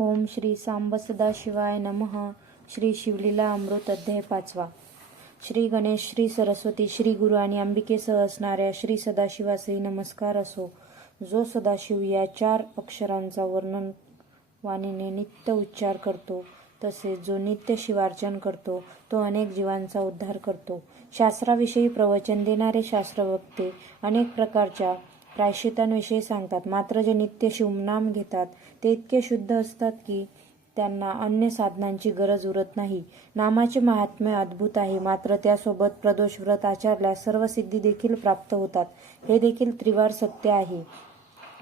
ओम श्री सांब सदाशिवाय नमः. श्री शिवलीला अमृत अध्याय पाचवा. श्री गणेश श्री सरस्वती श्री गुरु आणि अंबिकेसह असणाऱ्या श्री सदाशिवासही नमस्कार असो. जो सदाशिव या चार अक्षरांचा वर्णन वाणीने नित्य उच्चार करतो तसेच जो नित्य शिवार्चन करतो तो अनेक जीवांचा उद्धार करतो. शास्त्राविषयी प्रवचन देणारे शास्त्रवक्ते अनेक प्रकारच्या प्रायश्चितांविषयी सांगतात. मात्र जे नित्य शिवनाम घेतात ते इतके शुद्ध असतात की त्यांना अन्य साधनांची गरज उरत नाही. नामाचे महात्म्य अद्भुत आहे. मात्र त्यासोबत प्रदोष व्रत आचारल्यास सर्व सिद्धी देखील प्राप्त होतात. हे देखील त्रिवार सत्य आहे.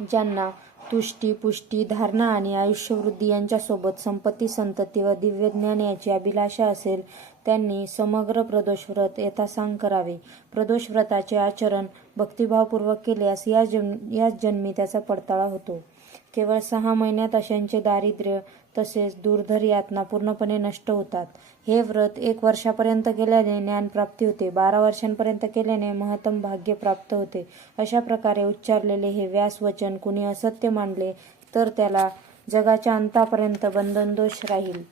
ज्यांना तुष्टी पुष्टी धारणा आणि आयुष्यवृद्धी यांच्यासोबत संपत्ती संतती व दिव्य ज्ञान याची अभिलाषा असेल त्यांनी समग्र प्रदोष व्रत यथासांग करावे. प्रदोष व्रताचे आचरण भक्तिभावपूर्वक केल्यास या जन्म याच जन्मी त्याचा पडताळा होतो. केवळ सहा महिन्यात अशांचे दारिद्र्य तसेच दुर्धर यातना पूर्णपणे नष्ट होतात. हे व्रत एक वर्षापर्यंत केल्याने ज्ञानप्राप्ती होते. बारा वर्षांपर्यंत केल्याने महत्तम भाग्य प्राप्त होते. अशा प्रकारे उच्चारलेले हे व्यास वचन कुणी असत्य मानले तर त्याला जगाच्या अंतापर्यंत बंधनदोष राहील.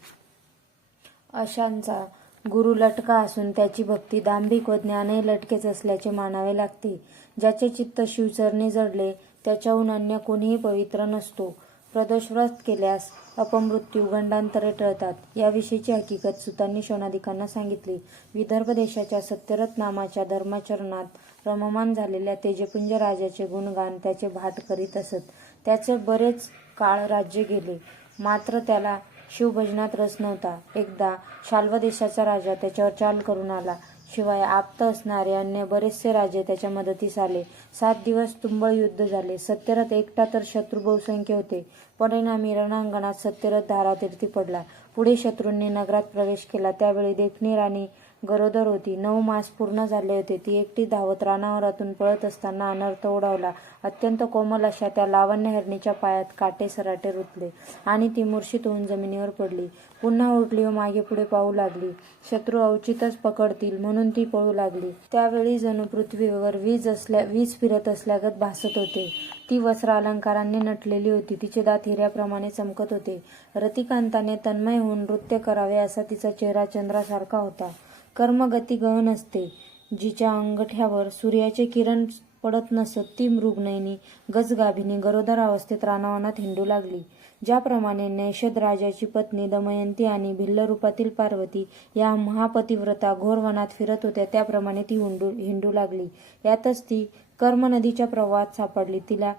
अशांचा गुरु लटका असून त्याची भक्ती दांभिक व ज्ञानही लटकेच असल्याचे मानावे लागते. ज्याचे चित्त शिवचरणी जडले त्याच्याहून अन्य कोणीही पवित्र नसतो. प्रदोष व्रत केल्यास अपमृत्यू गंडांतरे टळतात. याविषयीची हकीकत सुतांनी शोणाधिकांना सांगितली. विदर्भ देशाच्या सत्यरथ नामाच्या धर्माचरणात रममान झालेल्या तेजपुंज राजाचे गुणगान त्याचे भाट करीत असत. त्याचे बरेच काळ राज्य गेले. मात्र त्याला शिवभजनात रस नव्हता. एकदा शाल्व देशाचा राजा त्याच्यावर चाल करून आला. शिवाय आप्त असणारे अन्य बरेचसे राजे त्याच्या मदतीस आले. सात दिवस तुंबळ युद्ध झाले. सत्यरथ एकटा तर शत्रू बहुसंख्य होते. परिणामी रणांगणात सत्यरथ धारातीर्थी पडला. पुढे शत्रूंनी नगरात प्रवेश केला. त्यावेळी देखणी राणी गरोदर होती. नऊ मास पूर्ण झाले होते. ती एकटी धावत रानावरातून पळत असताना अनर्थ ओढावला अत्यंत कोमल अशा त्या लावण्य हरणीच्या पायात काटे सराटे रुतले आणि ती मुर्शीत होऊन जमिनीवर पडली. पुन्हा उठली व मागे पुढे पाहू लागली. शत्रू अवचितच पकडतील म्हणून ती पळू लागली. त्यावेळी जणू पृथ्वीवर वीज असल्या वीज फिरत असल्यागत भासत होते. ती वस्त्र अलंकारांनी नटलेली होती. तिचे दात हिऱ्याप्रमाणे चमकत होते. रतिकांताने तन्मय होऊन नृत्य करावे असा तिचा चेहरा चंद्रासारखा होता. कर्मगती गहन असते. जिच्या अंगठ्यावर सूर्याचे किरण पडत नसत ती मृगनयनी गजगाभिनी गरोदर अवस्थेत रानावनात हिंडू लागली. ज्याप्रमाणे नैषद राजाची पत्नी दमयंती आणि भिल्ल रूपातील पार्वती या महापतिव्रता घोरवनात फिरत होत्या त्याप्रमाणे ती हुंडू हिंडू लागली. यातच ती कर्म नदीच्या प्रवाहात सापडली. तिला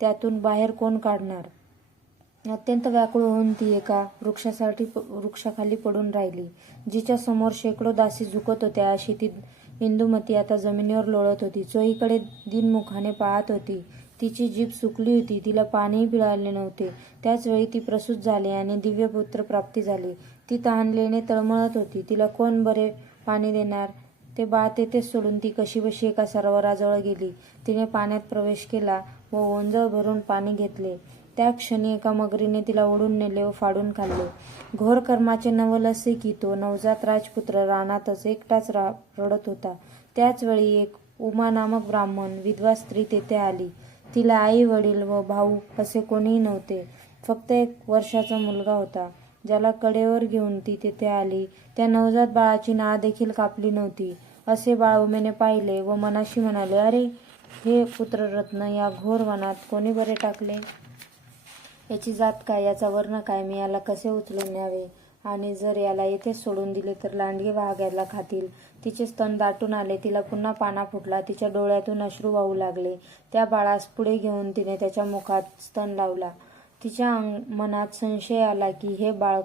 त्यातून बाहेर कोण काढणार? अत्यंत व्याकुळ होऊन ती एका वृक्षासाठी वृक्षाखाली पडून राहिली. जिच्या समोर शेकडो दासी झुकत होत्या. अशी ती इंदुमती आता जमिनीवर लोळत होती. चोहीकडे दिनमुखाने पाहत होती तिची जीभ सुकली होती. तिला पाणीही पिळाले नव्हते. त्याचवेळी ती प्रसूत झाली आणि दिव्यपुत्र प्राप्ती झाली. ती तहानलेने तळमळत होती. तिला कोण बरे पाणी देणार? ते बाळ तेथेच सोडून ती कशीबशी एका सरोवराजवळ गेली. तिने पाण्यात प्रवेश केला व ओंजळ भरून पाणी घेतले. त्या क्षणी एका मगरीने तिला ओढून नेले व फाडून खाल्ले. घोर कर्माचे नवल असे की तो नवजात राजपुत्र रानातच एकटाच रा रडत होता. त्याचवेळी एक उमा नामक ब्राह्मण विधवा स्त्री तेथे आली. तिला आई वडील व भाऊ असे कोणीही नव्हते. फक्त एक वर्षाचा मुलगा होता. ज्याला कडेवर घेऊन ती तेथे आली. त्या नवजात बाळाची नाळ देखील कापली नव्हती. असे बाळ उमेने पाहिले व मनाशी म्हणाले अरे हे पुत्ररत्न या घोर वनात कोणी बरे टाकले? याची जात काय याचा वर्ण काय मी याला कसे उचलून न्यावे? आणि जर याला येथेच सोडून दिले तर लांडगे वाघायला खातील. तिचे स्तन दाटून आले तिला पुन्हा पाना फुटला तिच्या डोळ्यातून अश्रू वाहू लागले. त्या बाळास पुढे घेऊन तिने त्याच्या मुखात स्तन लावला. तिच्या अंग मनात संशय आला की हे बाळ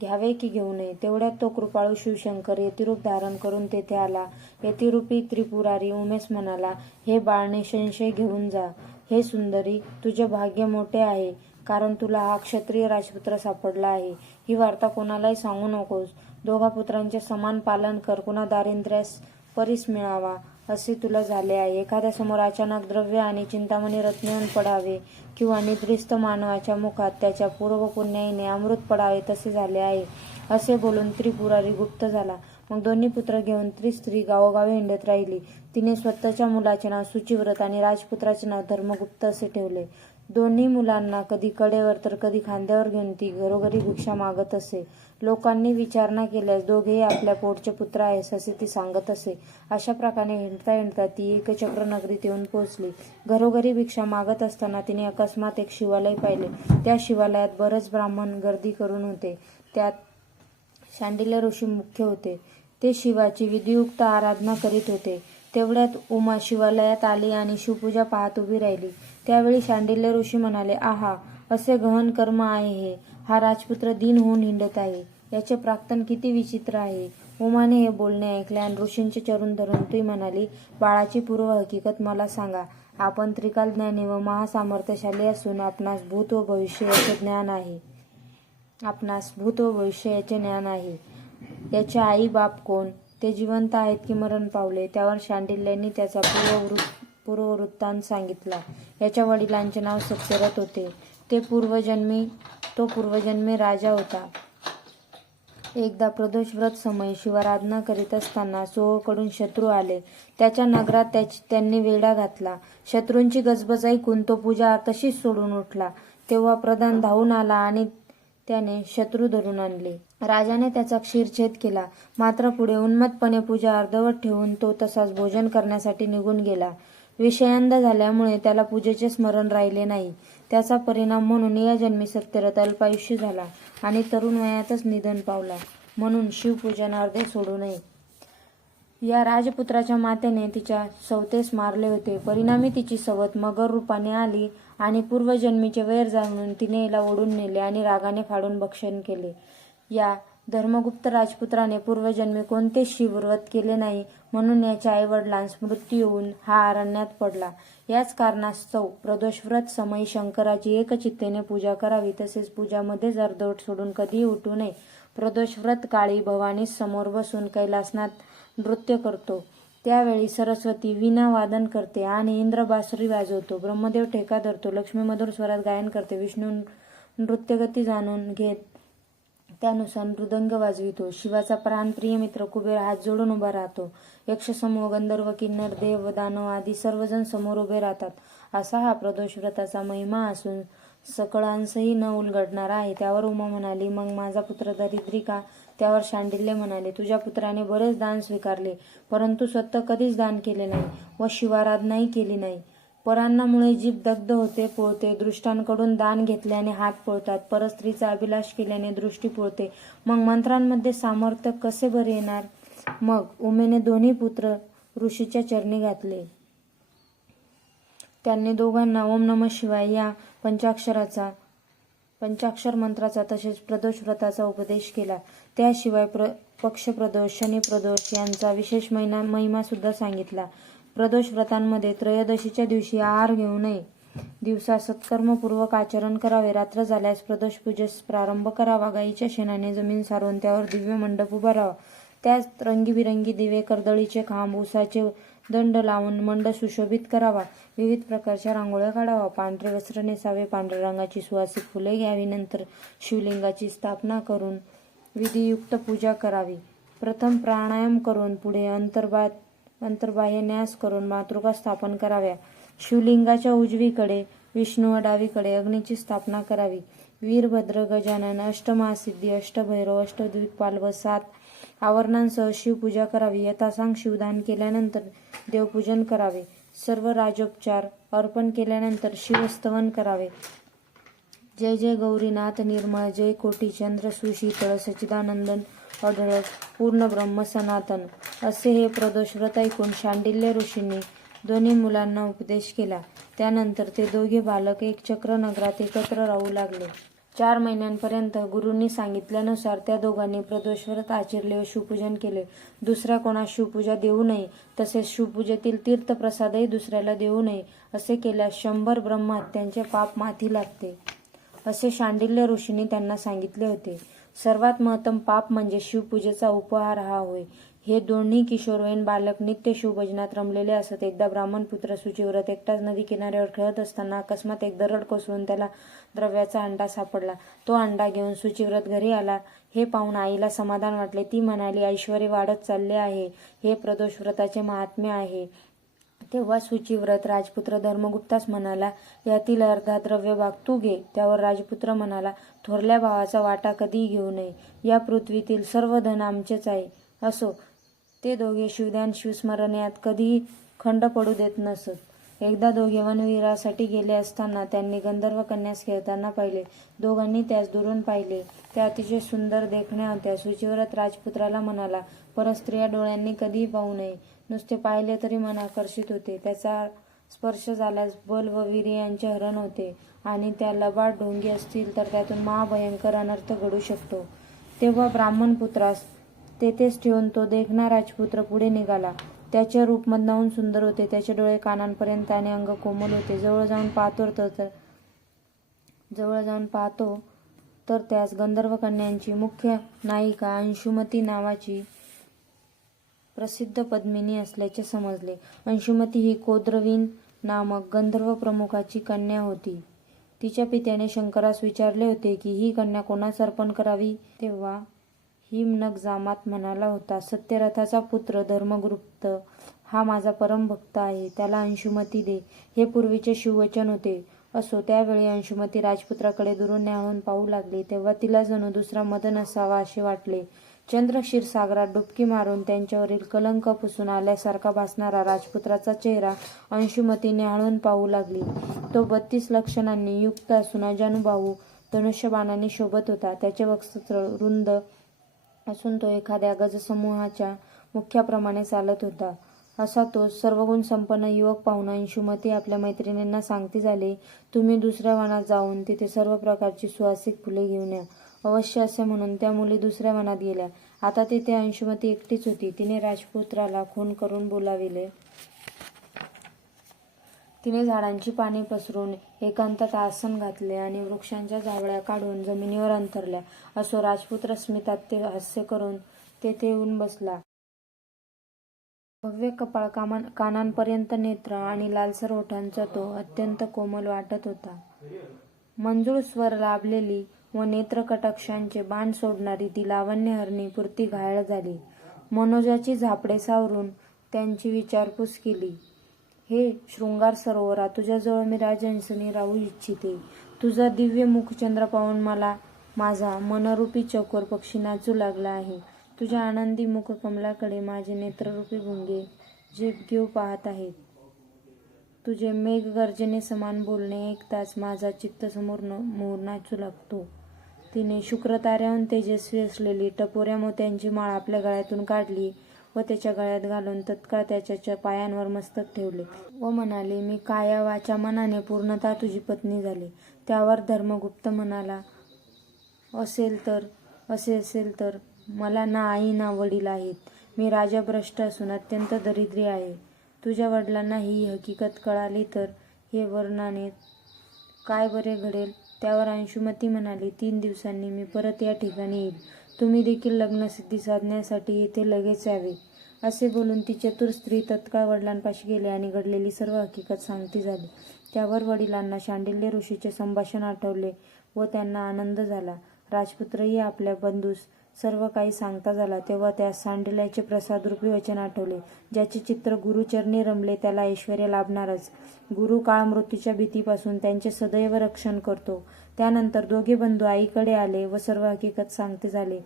घ्यावे की घेऊ नये? तेवढ्यात तो कृपाळू शिवशंकर यतिरूप धारण करून तेथे आला. यतिरूपी त्रिपुरारी उमेश म्हणाला हे बाळने संशय घेऊन जा. हे सुंदरी तुझे भाग्य मोठे आहे. कारण तुला हा क्षत्रिय राजपुत्र सापडला आहे. ही वार्ता कोणालाही सांगू नकोस. दोघा पुत्रांचे समान पालन कर. कुणा दारिद्र्यास परीस मिळावा असे तुला झाले आहे. एखाद्या समोर अचानक द्रव्य आणि चिंतामणी रत्नेहून पडावे किंवा निद्रिस्त मानवाच्या मुखात त्याच्या पूर्व पुण्याईने अमृत पडावे तसे झाले आहे. असे बोलून त्रिपुरारी गुप्त झाला. मग दोन्ही पुत्र घेऊन त्रिस्त्री गावोगावी हिंडत राहिली. तिने स्वतःच्या मुलाचे नाव सुचिव्रत आणि राजपुत्राचे नाव धर्मगुप्त असे ठेवले. दोन्ही मुलांना कधी कडेवर तर कधी खांद्यावर घेऊन ती घरोघरी भिक्षा मागत असे. लोकांनी विचारणा केल्यास दोघेही आपल्या पोटचे पुत्र आहेस असे ती सांगत असे. अशा प्रकारे हिंडता हिंडता ती एकचक्र नगरीत येऊन पोहोचली. घरोघरी भिक्षा मागत असताना तिने अकस्मात एक शिवालय पाहिले. त्या शिवालयात बरेच ब्राह्मण गर्दी करून होते. त्यात शांडिल्य ऋषी मुख्य होते. ते शिवाची विधियुक्त आराधना करीत होते. तेवढ्यात उमा शिवालयात आली आणि शिवपूजा पाहत उभी राहिली. त्यावेळी शांडिल्य ऋषी म्हणाले आहा असे गहन कर्म आहे हे. हा राजपुत्र दिन होऊन हिंडत आहे. याचे प्राक्तन किती विचित्र आहे. उमाने हे बोलणे ऐकले आणि ऋषींचे चरुण धरून ती म्हणाली बाळाची पूर्व हकीकत मला सांगा. आपण त्रिकाल ज्ञानी व महासामर्थ्यशाली असून आपणास भूत व भविष्य याचे ज्ञान आहे. आपणास भूत व भविष्य याचे ज्ञान आहे. याचे आई बाप कोण? ते जिवंत आहेत की मरण पावले? त्यावर शांडिल्यांनी त्याचा पूर्ववृत्त पूर्ववृत्तांत सांगितला. याच्या वडिलांचे नाव सत्यरथ होते. ते पूर्वजन्मी तो पूर्वजन्मी राजा होता. एकदा प्रदोष व्रत समय शिवाराधना करीत असताना सोहकडून शत्रू आले. त्याच्या नगरात त्याची त्यांनी वेढा घातला. शत्रूंची गजबज ऐकून तो पूजा तशीच सोडून उठला? तेव्हा प्रधान धावून आला आणि त्याने शत्रू धरून आणले. राजाने त्याचा क्षीरछेद केला. मात्र पुढे उन्मतपणे पूजा अर्धवट ठेवून तो तसाच भोजन करण्यासाठी निघून गेला. विषयांध झाल्यामुळे त्याला पूजेचे स्मरण राहिले नाही. त्याचा परिणाम म्हणून या जन्मी सत्यरथ अल्पायुष्य झाला आणि तरुण वयातच निधन पावला. म्हणून शिवपूजन अर्धे सोडू नये. या राजपुत्राच्या मातेने तिच्या सवतेस मारले होते. परिणामी तिची सवत मगर रूपाने आली आणि पूर्वजन्मीचे वैर जाणून तिने हिला ओढून नेले आणि रागाने फाडून भक्षण केले. या धर्मगुप्त राजपुत्राने पूर्वजन्मी कोणतेच शिवव्रत केले नाही म्हणून याच्या आईवडिलांस मृत्यू येऊन हा अरण्यात पडला. याच कारणास्तव प्रदोषव्रत समयी शंकराची एकचित्तेने पूजा करावी तसेच पूजामध्ये जरदोट सोडून कधीही उठू नये. प्रदोषव्रत काळी भवानी समोर बसून कैलासनाथ नृत्य करतो. त्यावेळी सरस्वती विना वादन करते आणि इंद्र बासरी वाजवतो. ब्रह्मदेव ठेका धरतो. लक्ष्मी मधुर स्वरात गायन करते. विष्णू नृत्यगती जाणून घेत त्यानुसार मृदंग वाजवितो. शिवाचा प्राणप्रिय मित्र कुबेर हात जोडून उभा राहतो. यक्षसमूह गंधर्व किन्नर देव दानव आदी सर्वजण समोर उभे राहतात. असा हा प्रदोष व्रताचा महिमा असून सकळांसही न उलगडणारा आहे. त्यावर उमा म्हणाली मग माझा पुत्र दरिद्री का? त्यावर शांडिल्य म्हणाले तुझ्या पुत्राने बरेच दान स्वीकारले परंतु स्वतः कधीच दान केले नाही व शिवाराधनाही केली नाही. परांनामुळे जीभ दग्ध होते पोळते. दृष्टांकडून दान घेतल्याने हात पोळतात. परस्त्रीचा अभिलाष केल्याने दृष्टी पोळते. मग मंत्रांमध्ये सामर्थ्य कसे बरे येणार? मग उमेने दोन्ही पुत्र ऋषीच्या चरणी घातले. त्यांनी दोघांना ओम नम शिवाय या पंचाक्षराचा पंचाक्षर मंत्राचा तसेच प्रदोष व्रताचा उपदेश केला. त्याशिवाय प्र पक्ष प्रदोष शनी प्रदोष यांचा विशेष महिना महिमा सुद्धा सांगितला. प्रदोष व्रतांमध्ये त्रयोदशीच्या दिवशी आहार घेऊ नये. दिवसा सत्कर्मपूर्वक आचरण करावे. रात्र झाल्यास प्रदोष पूजेस प्रारंभ करावा. गाईच्या शेणाने जमीन सारून त्यावर दिव्य मंडप उभारावा. त्यात रंगीबिरंगी दिवे कर्दळीचे खांब उसाचे दंड लावून मंड सुशोभित करावा. विविध प्रकारच्या रांगोळ्या काढावा. पांढरे वस्त्र नेसावे पांढऱ्या रंगाची सुवासिक फुले घ्यावी. नंतर शिवलिंगाची स्थापना करून विधियुक्त पूजा करावी. प्रथम प्राणायाम करून पुढे अंतर्भात अंतर्बाह्य न्यास करून मातृका स्थापन कराव्या. शिवलिंगाच्या उजवीकडे विष्णू व डावीकडे अग्नीची स्थापना करावी. वीरभद्र गजानन अष्टमहासिद्धी अष्टभैरव अष्टद्वीपाल व सात आवरणांसह शिवपूजा करावी. यथासांग शिवदान केल्यानंतर देवपूजन करावे. सर्व राजोपचार अर्पण केल्यानंतर शिवस्तवन करावे. जय जय गौरीनाथ निर्मळ जय कोटी चंद्र सुशीतळ सच्चिदानंदन अढळ पूर्ण ब्रह्म सनातन असे हे प्रदोष व्रत ऐकून शांडिल्य ऋषींनी दोन्ही मुलांना उपदेश केला. त्यानंतर ते दोघे बालक एक चक्र नगरात एकत्र राहू लागले. चार महिन्यांपर्यंत गुरूंनी सांगितल्यानुसार त्या दोघांनी प्रदोषव्रत आचरले व शिवपूजन केले. दुसऱ्या कोणास शिवपूजा देऊ नये तसेच शिवपूजेतील तीर्थप्रसादही दुसऱ्याला देऊ नये असे केल्यास शंभर ब्रह्महत्यांचे पाप माथी लागते असे शांडिल्य ऋषींनी त्यांना सांगितले होते. सर्वात महत्तम पाप म्हणजे शिवपूजेचा उपहार हा होय. हे दोन्ही किशोरवयीन बालक नित्य शिवभजनात रमलेले असत. एकदा ब्राह्मण पुत्र सुचिव्रत एकटाच नदी किनाऱ्यावर खेळत असताना अकस्मात एक दरड कोसळून त्याला द्रव्याचा अंडा सापडला. तो अंडा घेऊन सुचिव्रत घरी आला. हे पाहून आईला समाधान वाटले. ती म्हणाली ऐश्वर वाढत चालले आहे. हे प्रदोष व्रताचे महात्म्य आहे. तेव्हा सुचिव्रत राजपुत्र धर्मगुप्तास म्हणाला यातील अर्धा द्रव्य भाग तू घे. त्यावर राजपुत्र म्हणाला थोरल्या भावाचा वाटा कधीही घेऊ नये. या पृथ्वीतील सर्व धन आमचेच आहे. असो ते दोघे शिवदान शिवस्मरण यात कधीही खंड पडू देत नसत. एकदा दोघे वनवीरासाठी गेले असताना त्यांनी गंधर्व कन्यास खेळताना पाहिले. दोघांनी त्यास दुरून पाहिले. त्या अतिशय सुंदर देखण्या होत्या. शुचिव्रत राजपुत्राला म्हणाला परस्त्रिया डोळ्यांनी कधीही पाहू नये नुसते पाहिले तरी मन आकर्षित होते. त्याचा स्पर्श झाल्यास बल व वीर यांचे हरण होते आणि त्या लबाड ढोंगी असतील तर त्यातून महाभयंकर अनर्थ घडू शकतो. तेव्हा ब्राह्मण पुत्रास तेथेच ठेवून तो देखणा राजपुत्र पुढे निघाला. त्याचे रूप सुंदर होते. त्याचे डोळे कानांपर्यंत आणि अंग कोमल होते. जवळ जाऊन पाहतो तर तर- जवळ जाऊन पाहतो तर त्यास गंधर्व कन्यांची मुख्य नायिका अंशुमती नावाची प्रसिद्ध पद्मिनी असल्याचे समजले. अंशुमती ही कोद्रवीन नामक गंधर्व प्रमुखाची कन्या होती. तिच्या पित्याने शंकरास विचारले होते की ही कन्या कोणास अर्पण करावी? तेव्हा हिमनग जामात म्हणाला होता सत्यरथाचा पुत्र धर्मगुप्त हा माझा परमभक्त आहे त्याला अंशुमती दे. हे पूर्वीचे शिववचन होते. असो त्यावेळी अंशुमती राजपुत्राकडे दुरून न्याहून पाहू लागली. तेव्हा तिला जणू दुसरा मदन असावा असे वाटले. चंद्रशीर सागरात डुबकी मारून त्यांच्यावरील कलंक पुसून आल्यासारखा भासणारा राजपुत्राचा चेहरा अंशुमती न्याहाळून पाहू लागली. तो बत्तीस लक्षणांनी युक्त असून अजानुभाऊ धनुष्यबाणाने शोभत होता. त्याचे वक्त्र रुंद असून तो एखाद्या गजसमूहाच्या मुख्याप्रमाणे चालत होता. असा तो सर्वगुण संपन्न युवक पाहून अंशुमती आपल्या मैत्रिणींना सांगती झाली तुम्ही दुसऱ्या वनात जाऊन तिथे सर्व प्रकारची सुवासिक फुले घेऊन या. अवश्य असे म्हणून त्या मुली दुसऱ्या वनात गेल्या. आता तिथे अंशुमती एकटीच होती. तिने राजपुत्राला खून करून बोलाविले. तिने झाडांची पाने पसरून एकांतात आसन घातले आणि वृक्षांच्या जावळ्या काढून जमिनीवर अंतरल्या असो राजपुत्र स्मितात ते हास्य करून तेथे येऊन बसला. भव्य कपाळ कामान कानांपर्यंत नेत्र आणि लालसर ओठांचा तो अत्यंत कोमल वाटत होता. मंजूळ स्वर लाभलेली व नेत्रकटाक्षांचे बाण सोडणारी ती लावण्यहरणी पुरती घायल झाली. मनोजाची झापडे सावरून त्यांची विचारपूस केली. हे शृंगार सरोवरा तुझ्याजवळ मी राजहंसनी राहू इच्छिते. तुझा दिव्य मुखचंद्र पाहून मला माझा मनरूपी चकोर पक्षी नाचू लागला आहे. तुझ्या आनंदी मुखकमलाकडे माझे नेत्ररूपी भुंगे जीप घेऊ पाहत आहेत. तुझे मेघ गर्जने समान बोलणे ऐकताच माझा चित्त समोर न मोर नाचू लागतो. तिने शुक्रताऱ्याहून तेजस्वी असलेली टपोऱ्या मोत्यांची माळ आपल्या गळ्यातून काढली व त्याच्या गळ्यात घालून तत्काळ त्याच्या पायांवर मस्तक ठेवले. व म्हणाले मी काया वाचा मनाने पूर्णतः तुझी पत्नी झाली. त्यावर धर्मगुप्त म्हणाला असेल तर असे असेल तर मला ना आई ना वडील आहेत. मी राजाभ्रष्ट असून अत्यंत दरिद्री आहे. तुझ्या वडिलांना ही हकीकत कळाली तर हे वर्णाने काय बरे घडेल? त्यावर अंशुमती म्हणाली तीन दिवसांनी मी परत या ठिकाणी येईल. तुम्ही देखील लग्नसिद्धी साधण्यासाठी येथे लगेच यावे. असे बोलून ती चतुर स्त्री तत्काळ वडिलांपाशी गेली आणि घडलेली सर्व हकीकत सांगती झाली. त्यावर वडिलांना शांडिल्य ऋषीचे संभाषण आठवले व त्यांना आनंद झाला. राजपुत्रही आपल्या बंधूस सर्व काही सांगता झाला तेव्हा त्यास सांडिल्याचे प्रसादरूपी वचन आठवले ज्याचे चित्र गुरुचरणी रमले त्याला ऐश्वर्य लाभणारच. गुरु काळ मृत्यूच्या भीतीपासून त्यांचे सदैव रक्षण करतो. त्यानंतर दोघे बंधू आईकडे आले व सर्व हकीकत सांगते झाले.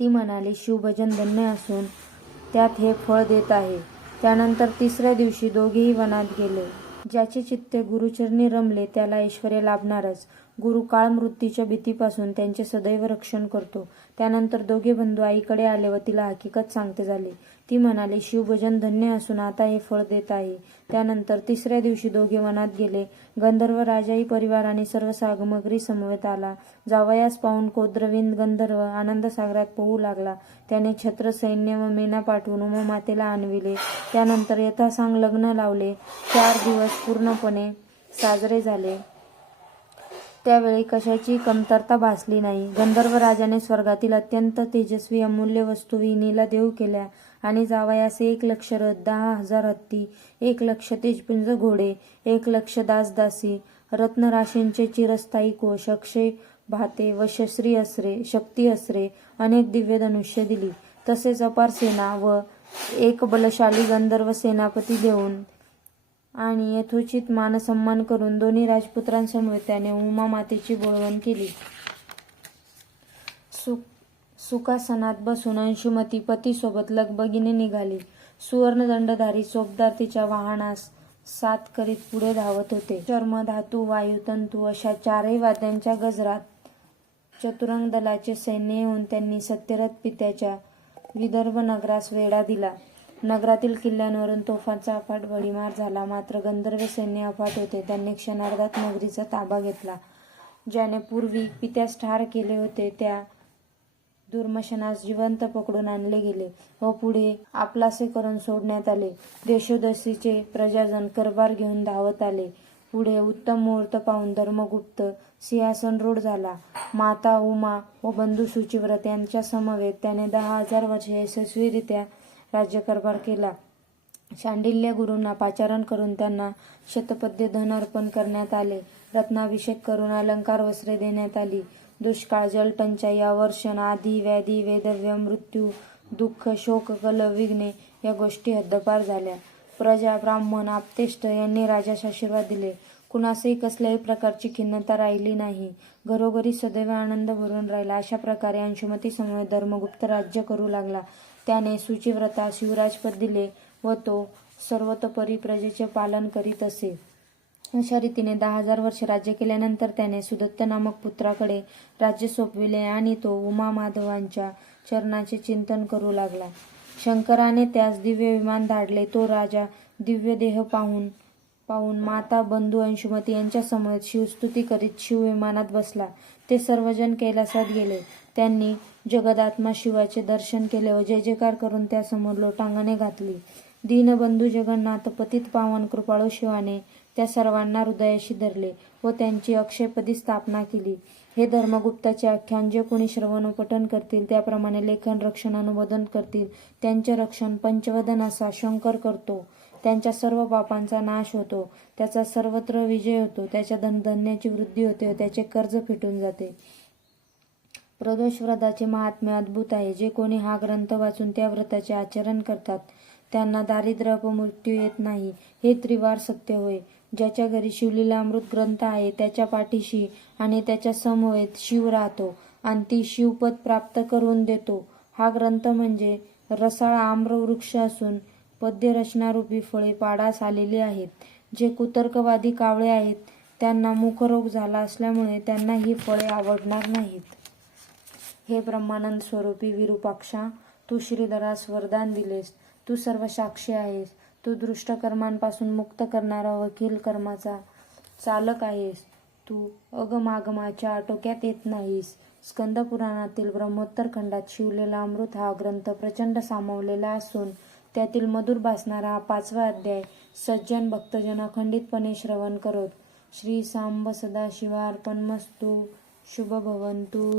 ती म्हणाली शिवभजन धन्य असून त्यात हे फळ देत आहे. त्यानंतर तिसऱ्या दिवशी दोघेही वनात गेले. ज्याचे चित्ते गुरुचरणी रमले त्याला ऐश्वर्य लाभणारच. गुरुकाळ मृत्यूच्या भीतीपासून त्यांचे सदैव रक्षण करतो. त्यानंतर दोघे बंधू आईकडे आले व तिला हकीकत सांगते झाली. ती म्हणाली शिवभजन धन्य असून आता हे फळ देत आहे. त्यानंतर तिसऱ्या दिवशी दोघे वनात गेले. गंधर्व राजाही परिवाराने सर्व सामग्री समवेत आला. जावयास पाहून कोद्रविंद गंधर्व आनंद सागरात पोहू लागला. त्याने छत्र सैन्य व मेना पाठवून उमामातेला आणविले. त्यानंतर यथासांग लग्न लावले. चार दिवस पूर्णपणे साजरे झाले. त्यावेळी कशाची कमतरता भासली नाही. गंधर्व राजाने स्वर्गातील अत्यंत तेजस्वी अमूल्य वस्तू विहिनीला देऊ केल्या आणि जावयासे एक लक्ष रथ दहा हजार हत्ती एक लक्ष तेजपुंज घोडे एक लक्ष दासदासी रत्नराशींचे चिरस्थायी कोश अक्षय भाते व शस्त्री शक्ती असरे अनेक दिव्य धनुष्य दिली. तसेच अपार सेना व एक बलशाली गंधर्व सेनापती देऊन आणि यथोचित मानसन्मान करून दोन्ही राजपुत्रांसमोर त्याने उमामातेची बोळवण केली. सु सुखासनात बसून अंशुमती पतीसोबत लगबगीने निघाली. सुवर्णदंडधारी चोपदार तिच्या वाहनास साथ करीत पुढे धावत होते. चर्म धातू वायू तंतू अशा चारही वाद्यांच्या गजरात चतुरंग दलाचे सैन्य येऊन त्यांनी सत्यरथ पित्याच्या विदर्भ नगरास वेढा दिला. नगरातील किल्ल्यांवरून तोफांचा अफाट भडीमार झाला. मात्र गंधर्व सैन्य अफाट होते. त्यांनी क्षणार्धात नगरीचा ताबा घेतला. ज्याने पूर्वी पित्यास ठार केले होते त्या दुर्मशनास जिवंत पकडून आणले गेले व पुढे आपलासे करून सोडण्यात आले. देशोदशीचे प्रजाजन करबार घेऊन धावत आले. पुढे उत्तम मुहूर्त पाहून धर्मगुप्त सिंहासन रूढ झाला. माता उमा व बंधू सुचिव्रत यांच्या समवेत त्याने दहा हजार वर्षे यशस्वीरित्या राज्यकारभार केला. शांडिल्य गुरूंना पाचारण करून त्यांना शतपद्य धन अर्पण करण्यात आले. रत्नाभिषेक करून अलंकार वस्त्रे देण्यात आली. दुष्काळ जलटंचाई अवर्षण आधी व्याधी वेदव्य मृत्यू दुःख शोक कल विघ्ने या गोष्टी हद्दपार झाल्या. प्रजा ब्राह्मण आपतेष्ट यांनी राजास आशीर्वाद दिले. कुणासही कसल्याही प्रकारची खिन्नता राहिली नाही. घरोघरी सदैव आनंद भरून राहिला. अशा प्रकारे अंशुमती समोर धर्मगुप्त राज्य करू लागला. त्याने सुचिव्रता शिवराजपद दिले व तो सर्वतोपरी प्रजेचे पालन करीत असे. अशा रीतीने दहा हजार वर्ष राज्य केल्यानंतर त्याने सुदत्त नामक पुत्राकडे राज्य सोपविले आणि तो उमा माधवांच्या चरणाचे चिंतन करू लागला. शंकराने त्यास दिव्य विमान धाडले. तो राजा दिव्य देह पाहून पाहून माता बंधू अंशुमती यांच्या समोर शिवस्तुती करीत शिवविमानात बसला. ते सर्वजण कैलासात गेले. त्यांनी जगदात्मा शिवाचे दर्शन केले व जय जयकार करून त्यासमोर लोटांगणे घातली. दीनबंधू जगन्नाथ पतित पावन कृपाळू शिवाने त्या सर्वांना हृदयाशी धरले व त्यांची अक्षयपदी स्थापना केली. हे धर्मगुप्ताचे आख्यान जे कोणी श्रवण पठन करतील त्याप्रमाणे लेखन रक्षण अनुमोदन करतील त्यांचे रक्षण पंचवदन असा शंकर करतो. त्यांच्या सर्व पापांचा नाश होतो त्याचा सर्वत्र विजय होतो त्याच्या धनधान्याची वृद्धी होते व त्याचे कर्ज फिटून जाते. प्रदोष व्रताचे महात्म्य अद्भुत आहे. जे कोणी हा ग्रंथ वाचून त्या व्रताचे आचरण करतात त्यांना दारिद्र्य अपमृत्यू येत नाही. हे त्रिवार सत्य होय. ज्याच्या घरी शिवलीला अमृत ग्रंथ आहे त्याच्या पाठीशी आणि त्याच्या समवेत शिव राहतो आणि ती शिवपद प्राप्त करून देतो. हा ग्रंथ म्हणजे रसाळ आम्रवृक्ष असून पद्यरचनारूपी फळे पाडास आलेली आहेत. जे कुतर्कवादी कावळे आहेत त्यांना मुखरोग झाला असल्यामुळे त्यांना ही फळे आवडणार नाहीत. हे ब्रह्मानंद स्वरूपी विरूपाक्षा तू श्रीधरास वरदान दिलेस तू सर्व साक्षी आहेस तू दृष्ट कर्मांपासून मुक्त करणारा वकील कर्माचा चालक आहेस तू अगमागमाच्या आटोक्यात येत नाहीस. स्कंद पुराणातील ब्रह्मोत्तर खंडात शिवलेला अमृत हा ग्रंथ प्रचंड सामावलेला असून त्यातील मधुर भासणारा हा पाचवा अध्याय सज्जन भक्तजन अखंडितपणे श्रवण करत. श्री सांब सदाशिवार्पणमस्तू शुभ भवंतू